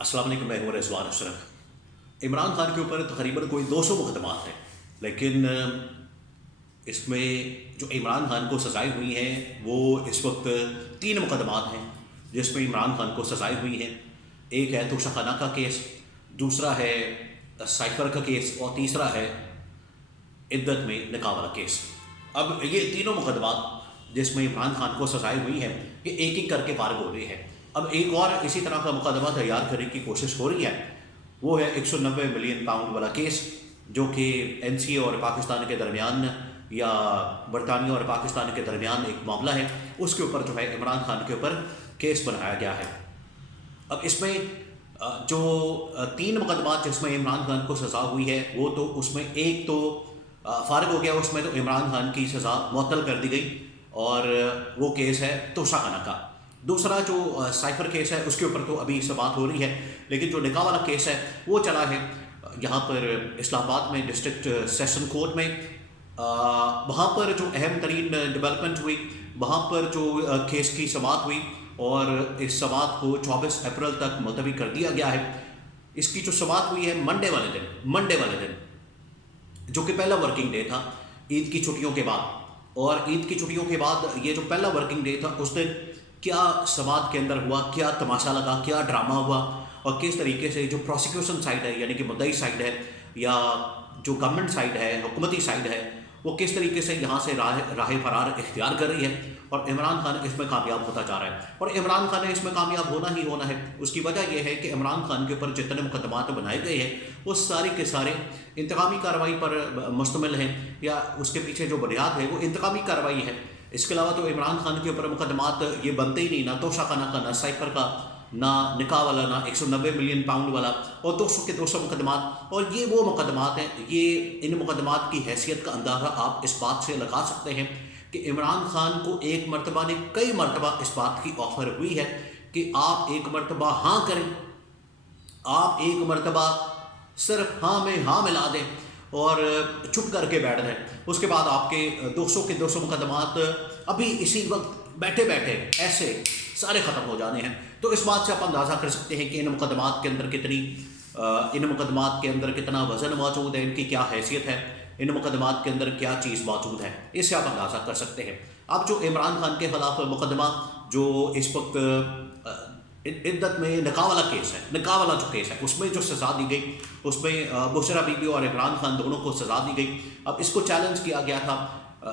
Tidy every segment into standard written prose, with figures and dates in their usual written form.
अस्सलाम वालेकुम, मैं हूँ रिजवान अशरफ। इमरान खान के ऊपर तकरीबन कोई 200 मुकदमात हैं, लेकिन इसमें जो इमरान खान को सज़ाएँ हुई हैं वो इस वक्त 3 मुकदमात हैं जिसमें इमरान खान को सज़ाएँ हुई हैं। एक है तोशाखाना का केस, दूसरा है साइफर का केस और तीसरा है इद्दत में निकाह वाला केस। अब ये तीनों मुकदमात जिसमें इमरान खान को सज़ाएँ हुई हैं ये एक एक करके फारिग हो रही है। अब एक और इसी तरह का मुकदमा तैयार करने की कोशिश हो रही है, वो है 190 मिलियन पाउंड वाला केस जो कि NCA और पाकिस्तान के दरमियान या बरतानिया और पाकिस्तान के दरमियान एक मामला है, उसके ऊपर जो है इमरान खान के ऊपर केस बनाया गया है। अब इसमें जो 3 मुकदमात जिसमें इमरान खान को सज़ा हुई है वो तो उसमें एक तो फारिग हो गया, उसमें तो इमरान खान की सज़ा मुअत्तल कर दी गई और वो केस है तोशाखाना का। दूसरा जो साइफर केस है उसके ऊपर तो अभी समाअत हो रही है, लेकिन जो निकाह वाला केस है वो चला है यहाँ पर इस्लामाबाद में डिस्ट्रिक्ट सेशन कोर्ट में। वहाँ पर जो अहम तरीन डेवलपमेंट हुई, वहाँ पर जो केस की समाअत हुई और इस समाअत को 24 अप्रैल तक मुलतवी कर दिया गया है। इसकी जो समाअत हुई है मंडे वाले दिन जो कि पहला वर्किंग डे था ईद की छुट्टियों के बाद, और ईद की छुट्टियों के बाद ये जो पहला वर्किंग डे था उस दिन क्या समाअत के अंदर हुआ, क्या तमाशा लगा, क्या ड्रामा हुआ और किस तरीके से जो प्रोसिक्यूशन साइड है यानी कि मुद्दई साइड है या जो गवर्नमेंट साइड है, हुकूमती साइड है, वो किस तरीके से यहाँ से राह फरार इख्तियार कर रही है और इमरान खान इसमें कामयाब होता जा रहा है। और इमरान खान ने इसमें कामयाब होना ही होना है। उसकी वजह यह है कि इमरान खान के ऊपर जितने मुकदमात बनाए गए हैं वो सारे के सारे इंतकामी कार्रवाई पर मुश्तमिल हैं या उसके पीछे जो बुनियाद है वो इंतकामी कार्रवाई है। इसके अलावा तो इमरान खान के ऊपर मुकदमात ये बनते ही नहीं, ना तोशाखाना का, ना साइफर का, ना निकाह वाला, ना 190 मिलियन पाउंड वाला, और 200 के 200 मुकदमात। और ये वो मुकदमात हैं, ये इन मुकदमात की हैसियत का अंदाज़ा आप इस बात से लगा सकते हैं कि इमरान खान को एक मरतबा ने कई मरतबा इस बात की ऑफ़र हुई है कि आप एक मरतबा हाँ करें, आप एक मरतबा सिर्फ हाँ में हाँ मिला दें और चुप करके बैठ जाएं। उसके बाद आपके 200 के 200 मुकदमात अभी इसी वक्त बैठे बैठे ऐसे सारे ख़त्म हो जाने हैं। तो इस बात से आप अंदाज़ा कर सकते हैं कि इन मुकदमात के अंदर कितना वज़न मौजूद है, इनकी क्या हैसियत है, इन मुकदमात के अंदर क्या चीज़ मौजूद है, इससे आप अंदाज़ा कर सकते हैं। अब जो इमरान खान के ख़िलाफ़ मुकदमा जो इस वक्त इद्दत में निकाह वाला केस है, निकाह वाला जो केस है उसमें जो सज़ा दी गई उसमें बुशरा बीबी और इमरान खान दोनों को सज़ा दी गई। अब इसको चैलेंज किया गया था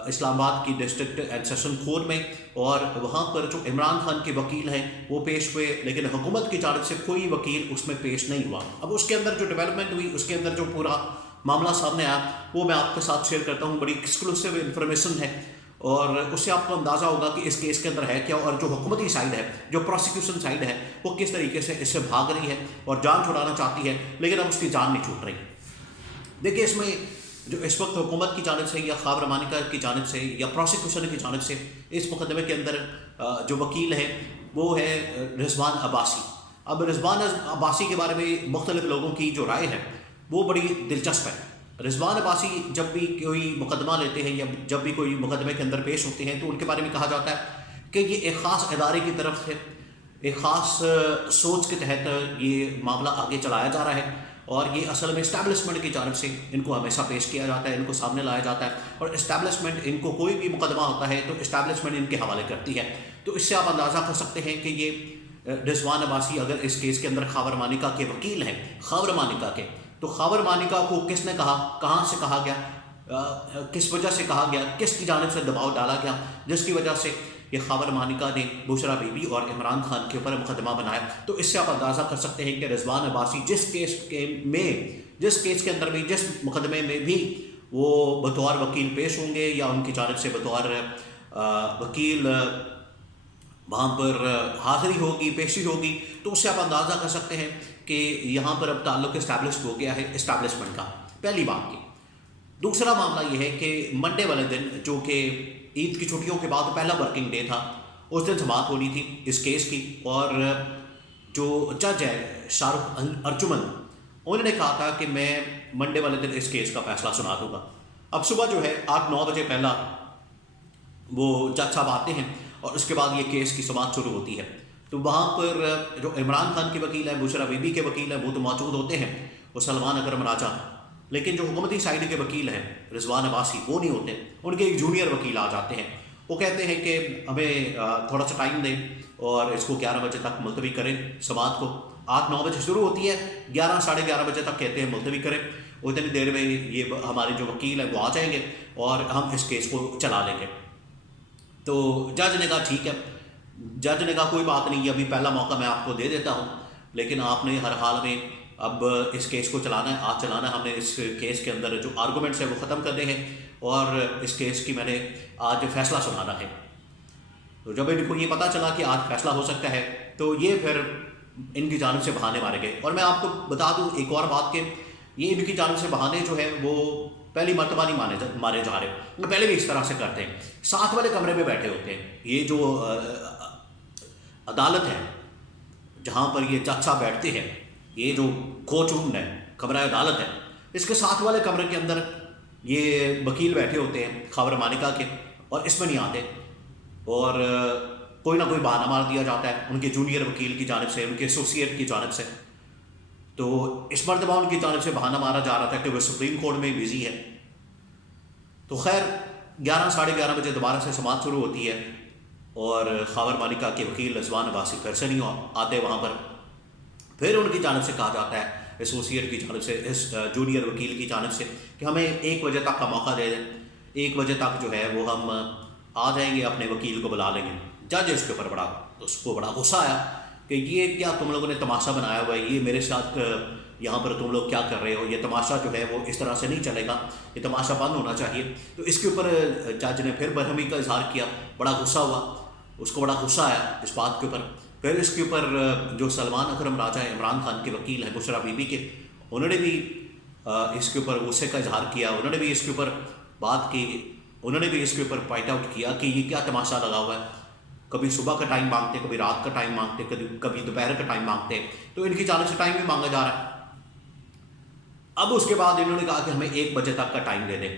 इस्लामाबाद की डिस्ट्रिक्ट एंड सेशन कोर्ट में और वहाँ पर जो इमरान खान के वकील हैं वो पेश हुए, लेकिन हुकूमत की जानिब से कोई वकील उसमें पेश नहीं हुआ। अब उसके अंदर जो डेवलपमेंट हुई, उसके अंदर जो पूरा मामला सामने आया वो मैं आपके साथ शेयर करता हूँ। बड़ी एक्सक्लूसिव इन्फॉर्मेशन है और उससे आपको अंदाज़ा होगा कि इस केस के अंदर है क्या और जो हुकूमती साइड है, जो प्रोसिक्यूशन साइड है, वो किस तरीके से इससे भाग रही है और जान छुड़ाना चाहती है, लेकिन अब उसकी जान नहीं छूट रही। देखिए, इसमें जो इस वक्त हुकूमत की जानिब से या ख्वाब रमानिका की जानिब से या प्रोसिक्यूशन की जानिब से इस मुकदमे के अंदर जो वकील है वो है रिजवान अब्बासी। अब रिजवान अब्बासी के बारे में मुख्तलिफ लोगों की जो राय है वो बड़ी दिलचस्प है। रिजवान अब्बासी जब भी कोई मुकदमा लेते हैं या जब भी कोई मुकदमे के अंदर पेश होते हैं तो उनके बारे में कहा जाता है कि ये एक ख़ास इदारे की तरफ से एक ख़ास सोच के तहत ये मामला आगे चलाया जा रहा है और ये असल में इस्टेब्लिशमेंट की जानिब से इनको हमेशा पेश किया जाता है, इनको सामने लाया जाता है और इस्टेब्लिशमेंट इनको कोई भी मुकदमा होता है तो इस्टेब्लिशमेंट इनके हवाले करती है। तो इससे आप अंदाज़ा कर सकते हैं कि ये रिजवान अब्बासी अगर इस केस के अंदर ख़ावर मानिका के वकील हैं, ख़ावर मानिका के, तो ख़ावर मानिका को किसने कहा, कहाँ से कहा गया, किस वजह से कहा गया, किसकी जानिब से दबाव डाला गया जिसकी वजह से ये ख़ावर मानिका ने बुशरा बीबी और इमरान खान के ऊपर मुकदमा बनाया। तो इससे आप अंदाज़ा कर सकते हैं कि रिजवान अब्बासी जिस केस के अंदर भी, जिस मुकदमे में भी वो बतौर वकील पेश होंगे या उनकी जानिब से बतौर वकील वहाँ पर हाज़िरी होगी, पेशी होगी, तो उससे आप अंदाज़ा कर सकते हैं कि यहाँ पर अब ताल्लुक़ इस्टेब्लिश हो गया है इस्टेब्लिशमेंट का। पहली बात की। दूसरा मामला ये है कि मंडे वाले दिन जो कि ईद की छुट्टियों के बाद पहला वर्किंग डे था, उस दिन समाअत होनी थी इस केस की और जो जज है शाहरुख अर्जुमन, उन्होंने कहा था कि मैं मंडे वाले दिन इस केस का फैसला सुना दूँगा। अब सुबह जो है 8-9 बजे पहला वो जज साहब आते हैं और उसके बाद ये केस की समाअत शुरू होती है। تو وہاں پر جو عمران خان کے وکیل ہیں، بشرا بی بی کے وکیل ہیں، وہ تو موجود ہوتے ہیں، وہ سلمان اکرم راجہ، لیکن جو حکومتی سائڈ کے وکیل ہیں رضوان عباسی وہ نہیں ہوتے، ان کے ایک جونیئر وکیل آ جاتے ہیں، وہ کہتے ہیں کہ ہمیں تھوڑا سا ٹائم دیں اور اس کو 11 بجے تک ملتوی کریں، سماعت کو 8-9 بجے شروع ہوتی ہے، 11-11:30 بجے تک کہتے ہیں ملتوی کریں، اتنی دیر میں یہ ہمارے جو وکیل ہیں وہ آ جائیں گے اور ہم اس کیس کو چلا لیں گے۔ تو جج نے کہا ٹھیک ہے، جج نے کہا کوئی بات نہیں، ابھی پہلا موقع میں آپ کو دے دیتا ہوں، لیکن آپ نے ہر حال میں اب اس کیس کو چلانا ہے، آج چلانا ہے، ہم نے اس کیس کے اندر جو آرگومنٹس ہیں وہ ختم کرنے ہیں اور اس کیس کی میں نے آج فیصلہ سنانا ہے۔ تو جب ان کو یہ پتہ چلا کہ آج فیصلہ ہو سکتا ہے تو یہ پھر ان کی جانب سے بہانے مارے گئے۔ اور میں آپ کو بتا دوں ایک اور بات کہ یہ ان کی جانب سے بہانے جو ہیں وہ پہلی مرتبہ نہیں مارے جا رہے، وہ پہلے بھی اس طرح سے کرتے ہیں، ساتھ والے کمرے میں بیٹھے ہوتے ہیں۔ یہ جو عدالت ہے جہاں پر یہ جج صاحب بیٹھتے ہیں، یہ جو کورٹ روم ہے، کمرہ عدالت ہے، اس کے ساتھ والے کمرے کے اندر یہ وکیل بیٹھے ہوتے ہیں خاور مانیکا کے، اور اس میں نہیں آتے، اور کوئی نہ کوئی بہانہ مار دیا جاتا ہے ان کے جونیئر وکیل کی جانب سے، ان کے ایسوسیٹ کی جانب سے۔ تو اس مرتبہ ان کی جانب سے بہانہ مارا جا رہا تھا کہ وہ سپریم کورٹ میں بزی ہے۔ تو خیر 11-11:30 بجے دوبارہ سے سماعت شروع ہوتی ہے اور خاور مانیکا کے وکیل رضوان عباسی پھر سے نہیں آتے وہاں پر۔ پھر ان کی جانب سے کہا جاتا ہے، ایسوسیٹ کی جانب سے، اس جونیئر وکیل کی جانب سے، کہ ہمیں 1 بجے تک کا موقع دے دیں، 1 بجے تک جو ہے وہ ہم آ جائیں گے، اپنے وکیل کو بلا لیں گے۔ جج اس کے اوپر اس کو بڑا غصہ آیا کہ یہ کیا تم لوگوں نے تماشا بنایا ہوا ہے، یہ میرے ساتھ یہاں پر تم لوگ کیا کر رہے ہو، یہ تماشا جو ہے وہ اس طرح سے نہیں چلے گا، یہ تماشا بند ہونا چاہیے۔ تو اس کے اوپر جج نے پھر برہمی کا اظہار کیا، بڑا غصہ ہوا، اس کو بڑا غصہ آیا اس بات کے اوپر۔ پھر اس کے اوپر جو سلمان اکرم راجہ ہیں، عمران خان کے وکیل ہیں، بشرا بی بی کے، انہوں نے بھی اس کے اوپر غصے کا اظہار کیا، انہوں نے بھی اس کے اوپر بات کی، انہوں نے بھی اس کے اوپر پوائنٹ آؤٹ کیا کہ یہ کیا تماشا لگا ہوا ہے، کبھی صبح کا ٹائم مانگتے، کبھی رات کا ٹائم مانگتے، کبھی دوپہر کا ٹائم مانگتے، تو ان کی جانب سے ٹائم بھی مانگا جا رہا ہے۔ اب اس کے بعد انہوں نے کہا کہ ہمیں 1 بجے تک کا ٹائم دے دیں۔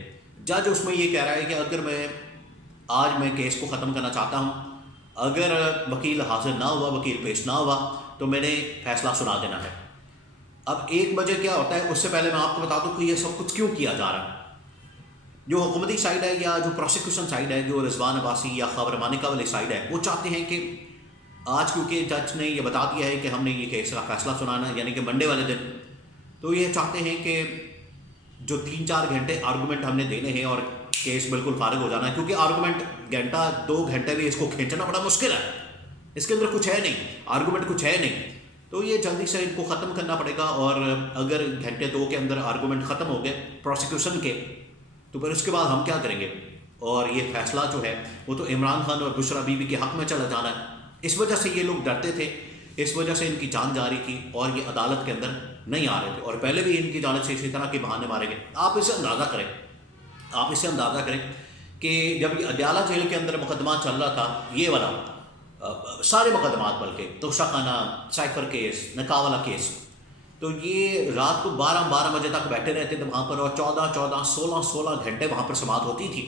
جج اس میں یہ کہہ رہا ہے کہ اگر آج میں کیس کو ختم کرنا چاہتا ہوں، اگر وکیل حاضر نہ ہوا، وکیل پیش نہ ہوا، تو میں نے فیصلہ سنا دینا ہے۔ اب 1 بجے کیا ہوتا ہے، اس سے پہلے میں آپ کو بتا دوں کہ یہ سب کچھ کیوں کیا جا رہا ہے۔ جو حکومتی سائڈ ہے یا جو پروسیکیوشن سائڈ ہے، جو رضوان عباسی یا خاور مانیکا والی سائڈ ہے، وہ چاہتے ہیں کہ آج کیونکہ جج نے یہ بتا دیا ہے کہ ہم نے یہ کیس کا فیصلہ سنانا ہے، یعنی کہ منڈے والے دن، تو یہ چاہتے ہیں کہ جو 3-4 گھنٹے آرگومنٹ ہم نے دینے ہیں اور کیس بالکل فارغ ہو جانا ہے، کیونکہ آرگومنٹ 1-2 گھنٹے بھی اس کو کھینچنا بڑا مشکل ہے، اس کے اندر کچھ ہے نہیں، آرگومنٹ کچھ ہے نہیں، تو یہ جلدی سے ان کو ختم کرنا پڑے گا۔ اور اگر 1-2 کے اندر آرگومنٹ ختم ہو گئے پروسیکیوشن کے، تو پھر اس کے بعد ہم کیا کریں گے، اور یہ فیصلہ جو ہے وہ تو عمران خان اور بشرا بی بی کے حق میں چلا جانا ہے۔ اس وجہ سے یہ لوگ ڈرتے تھے، اس وجہ سے ان کی جان جاری تھی اور یہ عدالت کے اندر نہیں آ رہے تھے، اور پہلے بھی ان کی جانب سے اسی طرح کے بہانے مارے گئے۔ آپ اسے اندازہ کریں کہ جب یہ اڈیالہ جیل کے اندر مقدمہ چل رہا تھا، یہ والا سارے مقدمات، بلکہ توشہ خانہ، سائفر کیس، نکاح والا کیس، تو یہ رات کو 12 بجے تک بیٹھے رہتے تھے وہاں پر، اور 16 گھنٹے وہاں پر سماعت ہوتی تھی،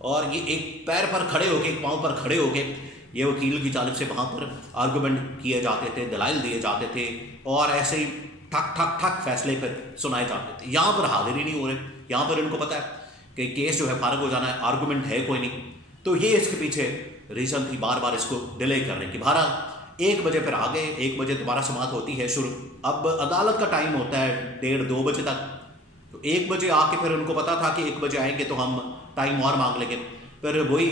اور یہ ایک پیر پر کھڑے ہو کے، ایک پاؤں پر کھڑے ہو کے یہ وکیل کی جانب سے وہاں پر آرگومنٹ کیے جاتے تھے، دلائل دیے جاتے تھے، اور ایسے ہی ٹھک ٹھک ٹھک فیصلے پہ سنائے جاتے تھے۔ یہاں پر حاضر ہی نہیں ہو رہے، یہاں پر ان کو پتہ ہے کہ کیس جو ہے فارغ ہو جانا ہے، آرگومنٹ ہے کوئی نہیں، تو یہ اس کے پیچھے ریزن تھی بار بار اس کو ڈیلے کرنے کی۔ بہرحال 1 بجے پھر آ گئے، 1 بجے دوبارہ سماعت ہوتی ہے شروع۔ اب عدالت کا ٹائم ہوتا ہے 1:30-2 بجے تک، تو 1 بجے آ کے پھر ان کو پتا تھا کہ 1 بجے آئیں گے تو ہم ٹائم اور مانگ لیں گے۔ پھر وہی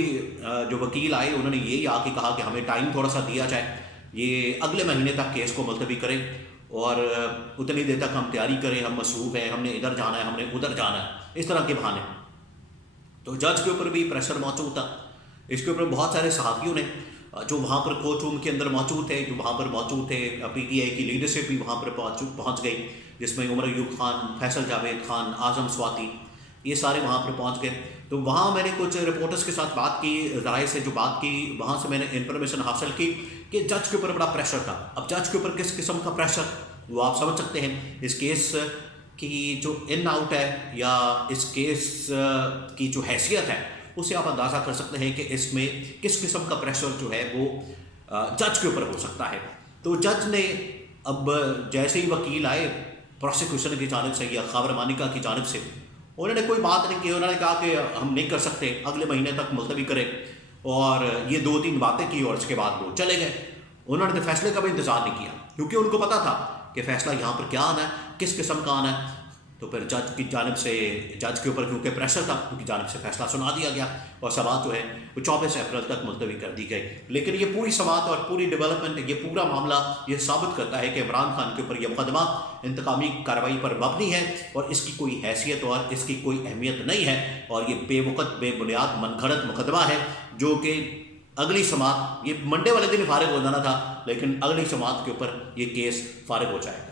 جو وکیل آئے انہوں نے یہی آ کے کہا کہ ہمیں ٹائم تھوڑا سا دیا جائے، یہ اگلے مہینے تک کیس کو ملتوی کریں، اور اتنی دیر تک ہم تیاری کریں، ہم مصروف ہیں، ہم نے ادھر جانا ہے، ہم نے ادھر جانا ہے، اس طرح کے بہانے۔ تو جج کے اوپر بھی پریشر موجود تھا، اس کے اوپر بہت سارے صحافیوں نے جو وہاں پر کورٹ روم کے اندر موجود تھے، جو وہاں پر موجود تھے، پی ٹی آئی کی لیڈرشپ بھی وہاں پر پہنچ گئی، جس میں عمر ایوب خان، فیصل جاوید خان، اعظم سواتی، یہ سارے وہاں پر پہنچ گئے۔ تو وہاں میں نے کچھ رپورٹرز کے ساتھ بات کی، ذرائع سے جو بات کی، وہاں سے میں نے انفارمیشن حاصل کی کہ جج کے اوپر بڑا پریشر تھا۔ اب جج کے اوپر کس قسم کا پریشر، وہ آپ سمجھ سکتے ہیں۔ اس کیس کی جو ان آؤٹ ہے، یا اس کیس کی جو حیثیت ہے، اسے آپ اندازہ کر سکتے ہیں کہ اس میں کس قسم کا پریشر جو ہے وہ जज के ऊपर हो सकता है। तो जज ने अब जैसे ही वकील आए प्रोसिक्यूशन की जानब से या खबर मानिका की जानब से, उन्होंने कोई बात नहीं की। उन्होंने कहा कि हम नहीं कर सकते, अगले महीने तक मुलतवी करें, और ये 2-3 बातें की और उसके बाद वो चले गए। उन्होंने तो फैसले का भी इंतज़ार नहीं किया, क्योंकि उनको पता था कि फ़ैसला यहाँ पर क्या आना है, किस किस्म का आना है। तो फिर जज की जानब से, जज के ऊपर क्योंकि प्रेशर था, उनकी जानब से फ़ैसला सुना दिया गया और समाअत जो है वो 24 अप्रैल तक मुलतवी कर दी गई। लेकिन ये पूरी समाअत और पूरी डेवलपमेंट, ये पूरा मामला ये साबित करता है कि इमरान खान के ऊपर ये मुकदमा इंतकामी कार्रवाई पर मबनी है और इसकी कोई हैसियत और इसकी कोई अहमियत नहीं है, और ये बेवकत बेबुनियाद मनगढ़ंत मुकदमा है, जो कि अगली समाअत, ये मंडे वाले दिन फारिग हो जाना था, लेकिन अगली समाअत के ऊपर ये केस फारिग हो जाएगा।